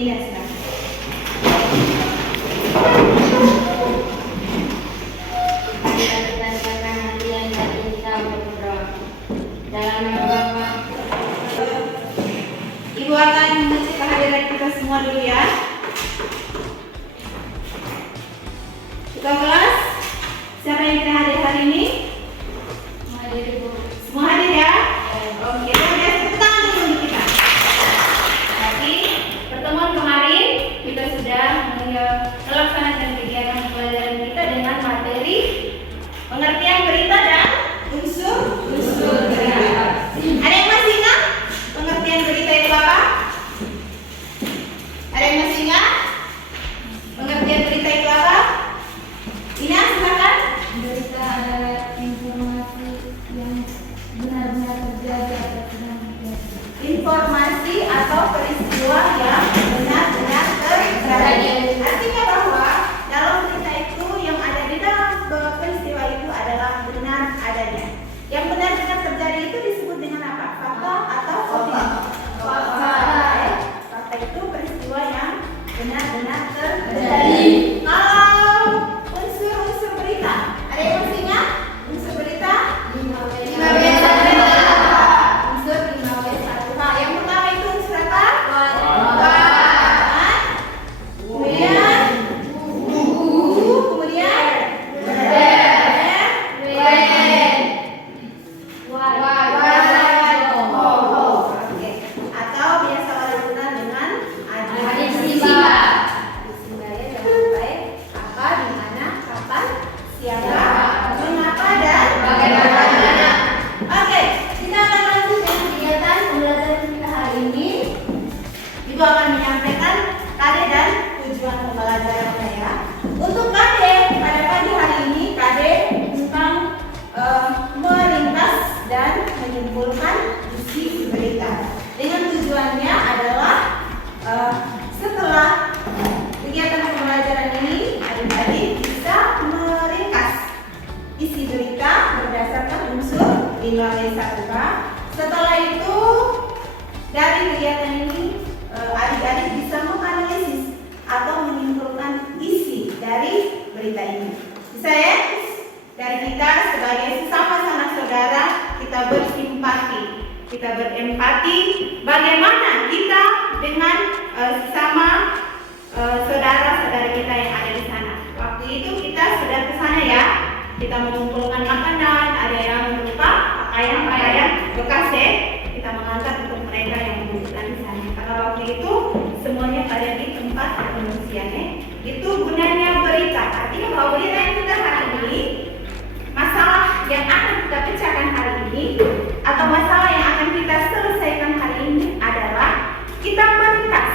Ina silakan. Dalam nama Bapa. Ibu akan mengecek kehadiran kita semua dulu ya. Kita kelas, siapa yang kita hadir hari ini? Hadir Ibu. Semua hadir ya? Oke, kita tepuk tangan dulu untuk kita. Jadi, pertemuan kemarin kita sudah melaksanakan kegiatan pembelajaran kita dengan materi pengertian berita dan unsur berita. Ada yang masih ingat pengertian berita itu apa? Ada yang masih ingat pengertian berita itu apa? Ina, silakan. Berita adalah informasi yang benar-benar terjadi atau sedang terjadi. Informasi atau peristiwa yang benar-benar terjadi. Artinya bahwa dalam berita itu yang ada di dalam peristiwa itu adalah benar adanya. Yang benar-benar terjadi itu disebut dengan apa? Fakta atau opini? Fakta. Fakta itu peristiwa yang benar-benar terjadi. Kalau unsur berita, ada yang masih ingat unsur berita? 5W. Unsur 5W1H. Yang pertama itu unsur apa? Wan. Kemudian kemudian Oke. Atau biasa orang kenal dengan adik simba. Simba ya, jangan lupa ya. Apa, di mana, kapan, siapa, mengapa dan bagaimana. Oke, kita akan lanjut dengan kegiatan pembelajaran kita hari ini. Ibu akan menyampaikan KD dan tujuan pembelajarannya ya. Untuk KD pada pagi hari ini, KD tentang meringkas dan menyimpulkan isi berita. Dengan tujuannya adalah setelah kegiatan pembelajaran ini, adik-adik bisa meringkas isi berita berdasarkan unsur 5W1H. Setelah itu, dari kegiatan ini, adik-adik bisa menganalisis atau menyimpulkan isi dari berita ini. Bisa ya? Dari kita sebagai sesama sanak saudara, kita bersimpati, kita berempati. Bagaimana kita dengan sesama saudara-saudara kita yang ada di sana. Waktu itu kita sudah ke sana ya. Kita mengumpulkan makanan, ada yang berupa pakaian bekas ya. Kita mengantar untuk mereka yang membutuhkan di sana. Karena waktu itu semuanya ada di tempat pengungsiannya. Itu gunanya berita. Artinya bahwa berita yang kita hari ini, masalah yang akan kita pecahkan hari ini, atau masalah yang akan kita selesaikan hari ini adalah kita meringkas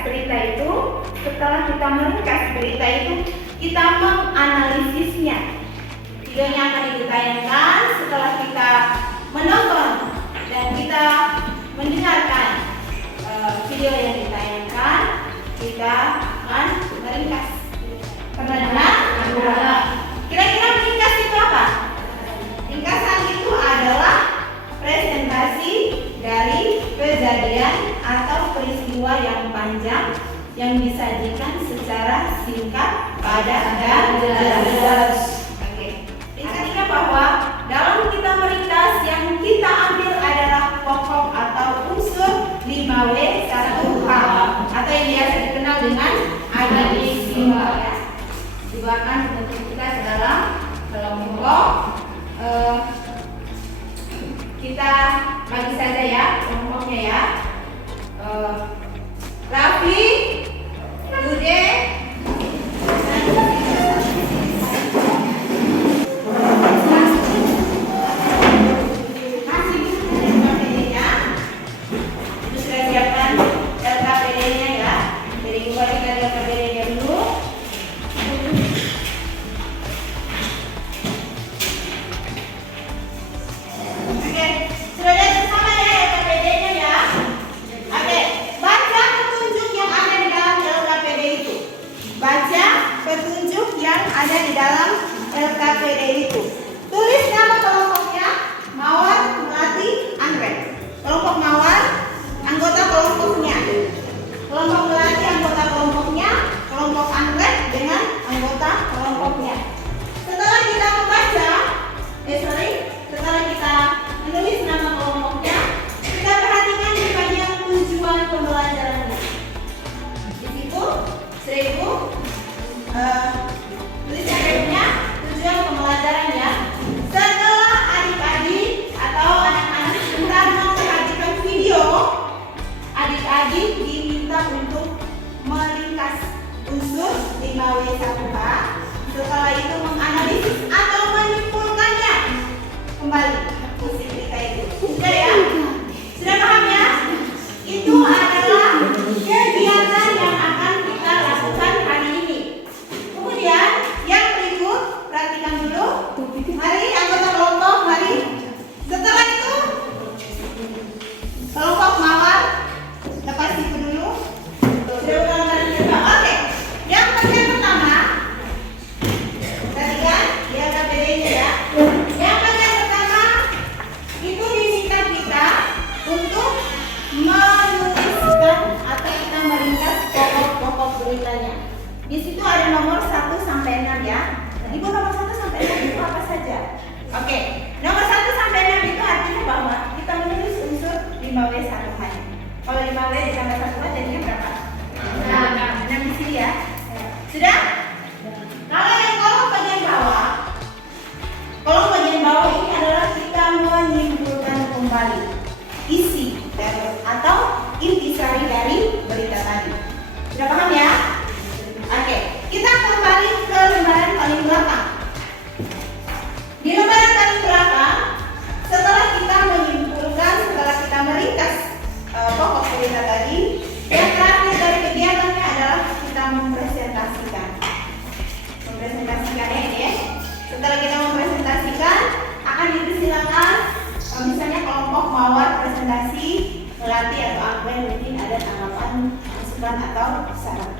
berita itu. Setelah kita meringkas berita itu, kita menganalisisnya. Videonya akan ditayangkan setelah kita menonton dan kita mendengarkan video yang ditayangkan. Kita akan meringkas. Pernah dengar? Kira-kira meringkas itu apa? Ringkasan itu adalah presentasi dari kejadian atau peristiwa yang panjang yang disajikan secara singkat, padat, dan jelas. Oke. Intinya bahwa dalam kita meringkas yang kita ambil adalah pokok atau unsur 5W1H atau yang biasa dikenal dengan adik simba ya. Dibuatkan untuk kita ke dalam kelompok. Kita bagi saja ya kelompoknya ya. Raffi, Bude, masih LKPD-nya. Itu sudah siapkan LKPD-nya ya. Jadi kembalikan LKPD-nya dulu. Oke, sudah lihat bersama ya LKPD-nya ya. Oke, baca petunjuk yang ada di unsur 5W1H. Setelah itu menganalisis atau menyimpulkannya kembali isi kita itu. Sudah ya? Sudah paham ya? Itu adalah kegiatan yang akan kita lakukan hari ini. Kemudian yang berikut, perhatikan dulu. Mari anggota kelompok, mari. Setelah itu kelompok mawar, lepas itu dulu. Sudah ulang-ulang juga. Oke. Yang bagian pertama, perhatikan, dia ada bedanya ya. Yang bagian pertama itu diminta kita untuk menuliskan atau kita meringkas pokok-pokok beritanya. Di situ ada nomor 1 sampai 6 ya. Ibu nomor 1 sampai 6 itu apa saja? Oke. Nomor 1 sampai 6 itu artinya bahwa kita menulis unsur 5W1H. Kalau 5W ditambah 1H jadinya berapa? 6 di sini ya. Sudah? Kalau yang kolom bagian bawah, kolom bagian bawah ini adalah kita menyimpulkan kembali isi atau intisari dari berita tadi. Sudah paham ya? Oke, kita kembali ke lembaran paling belakang. Di lembaran paling belakang, setelah kita menyimpulkan, setelah kita meringkas pokok berita tadi, yang terakhir dari kegiatannya adalah kita mempresentasikan. Mempresentasikannya ini ya. Setelah kita mempresentasikan, akan dipersilakan misalnya kelompok mawar presentasi, melati atau akwen, mungkin ada tanggapan, masukan atau saran.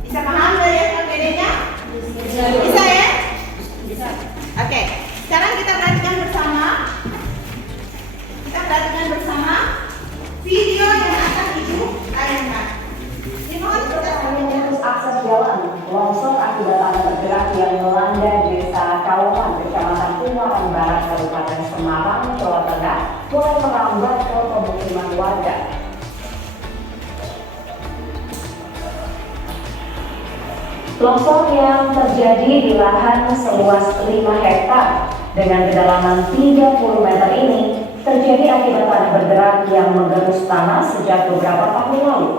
Bisa paham dari LPD-nya? Bisa ya? Bisa. Oke, sekarang kita perhatikan bersama. Kita perhatikan bersama video yang akan Ibu tayangkan. Dimohon kita Memutus akses jalan, longsor akibat tanah bergerak yang melanda Desa Kawaman, Kecamatan Ungaran Barat, Kabupaten Semarang, Jawa Tengah, mulai merambat ke pemukiman warga. Longsor yang terjadi di lahan seluas 5 hektar dengan kedalaman 30 meter ini terjadi akibat tanah bergerak yang menggerus tanah sejak beberapa tahun lalu.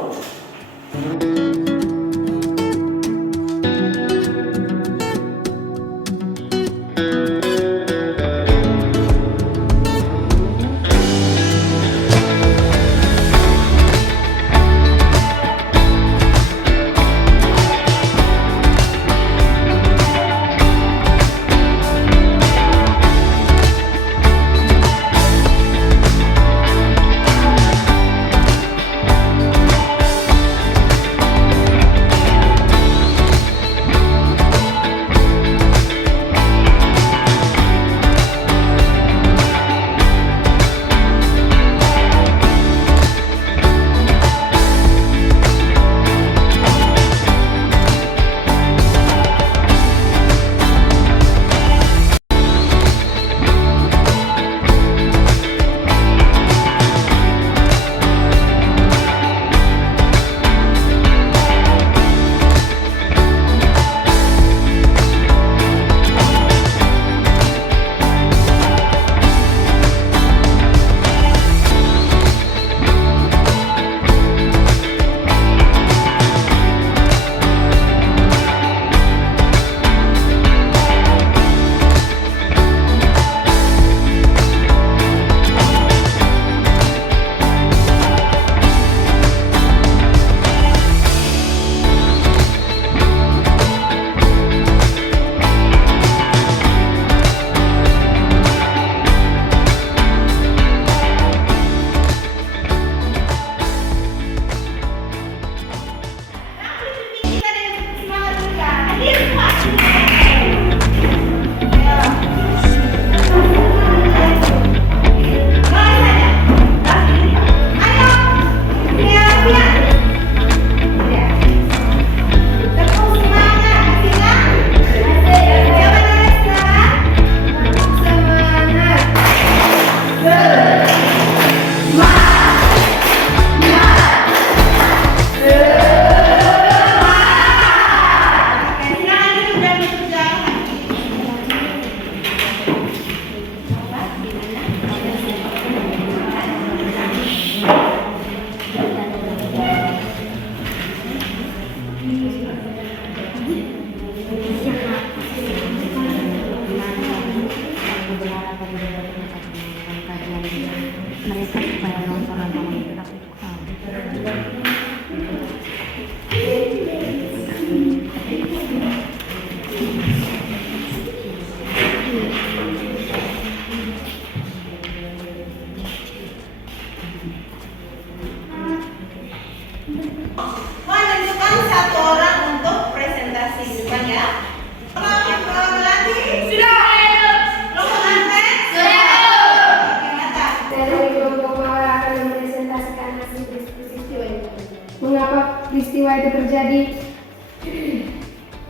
terjadi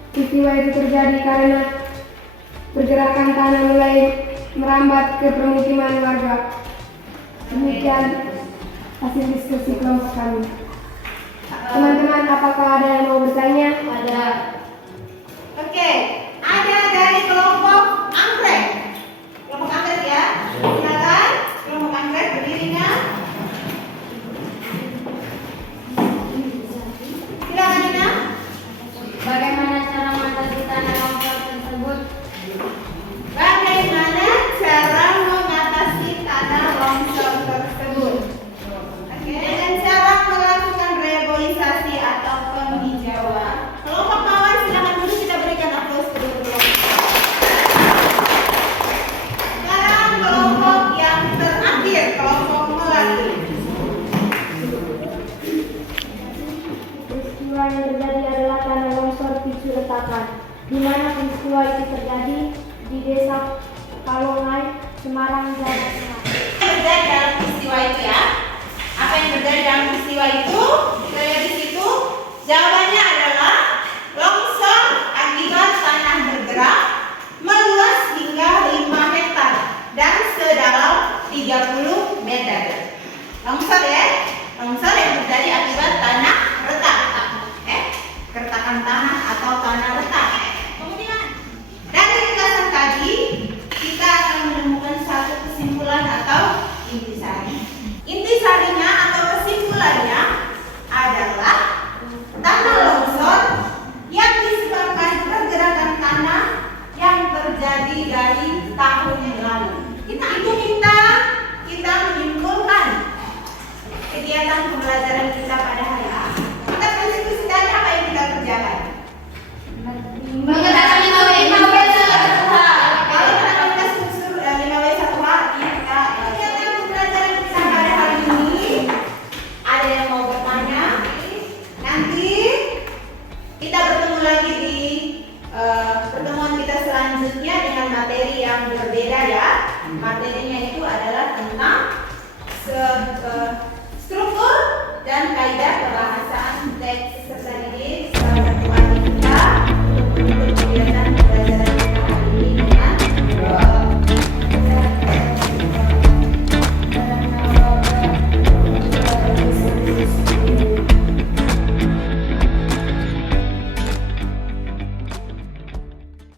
peristiwa itu terjadi karena pergerakan tanah mulai merambat ke permukiman warga. Demikian hasil diskusi kelompok kami. Teman-teman, apakah ada yang mau bertanya? Ada. Oke, ada dari kelompok anggrek. Kelompok anggrek ya. Silakan kelompok anggrek berdirinya. Silakan Nina. Bagaimana cara mengatasi tanah longsor tersebut? Bagaimana cara mengatasi tanah longsor tersebut? Oke, dengan cara melakukan reboisasi atau penghijauan. Kelompok kawan silakan dulu kita berikan aplaus kedua-dua. Sekarang kelompok yang terakhir, kelompok melati. Peristiwa yang terjadi adalah tanah longsor picu retakan, di mana peristiwa itu terjadi di Desa Kalongai, Semarang, Jawa Tengah. Apa yang terjadi dalam peristiwa itu ya? Apa yang terjadi dalam peristiwa itu? Kita lihat di situ. Jawabannya adalah longsor akibat tanah bergerak meluas hingga 5 hektar dan sedalam 30 meter. Longsor ya? Longsor yang terjadi akibat tanah retak. Keretakan tanah atau tanah retak. Kemudian dari ringkasan tadi kita akan menemukan satu kesimpulan atau intisari. Intisarinya atau kesimpulannya adalah tanah longsor yang disebabkan pergerakan tanah yang terjadi dari tahun lalu. Kita menyimpulkan kegiatan pembelajaran kita